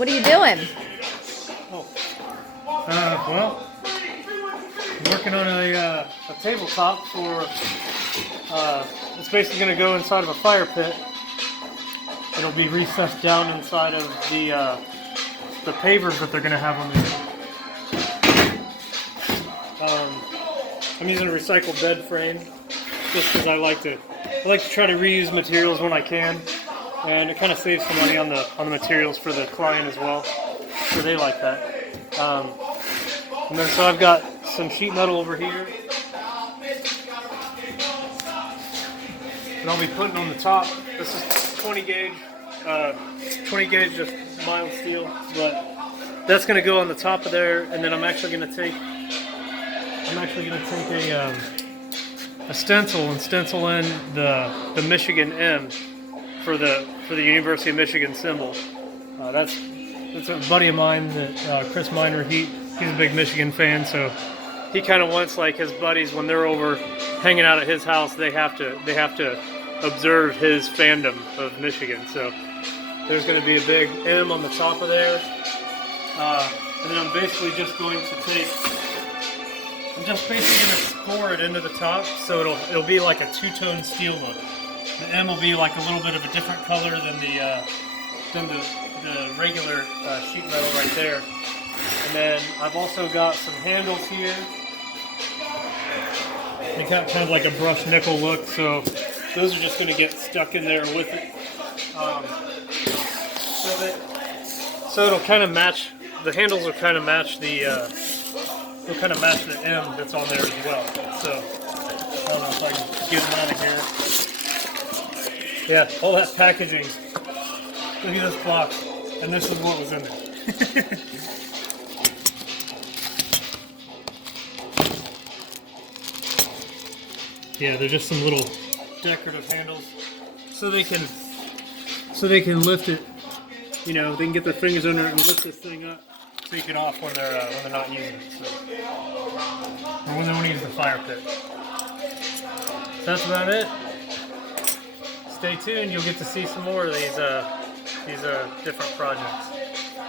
What are you doing? Oh. Well, I'm working on a tabletop for, it's basically going to go inside of a fire pit. It'll be recessed down inside of the pavers that they're going to have on there. I'm using a recycled bed frame just because I like to try to reuse materials when I can, and it kind of saves some money on the materials for the client as well, so they like that. And then so I've got some sheet metal over here that I'll be putting on the top. This is 20 gauge just mild steel, but that's going to go on the top of there. And then I'm actually going to take a stencil and stencil in the Michigan M for the University of Michigan symbol. That's a buddy of mine that Chris Miner. He's a big Michigan fan, so he kind of wants, like, his buddies when they're over hanging out at his house, they have to observe his fandom of Michigan. So there's going to be a big M on the top of there, and then I'm basically just going to score it into the top, so it'll be like a two-tone steel look. The M will be like a little bit of a different color than the regular sheet metal right there. And then I've also got some handles here. They got kind of like a brushed nickel look, so those are just going to get stuck in there with it. So it'll kind of match. The handles will kind of match the M that's on there as well. So I don't know if I can get them out of here. Yeah, all that packaging. Look at this box, and this is what was in there. Yeah, they're just some little decorative handles, so they can lift it. You know, they can get their fingers under it and lift this thing up, take it off when they're not using it. So, or when they want to use the fire pit. So that's about it. Stay tuned. You'll get to see some more of these different projects.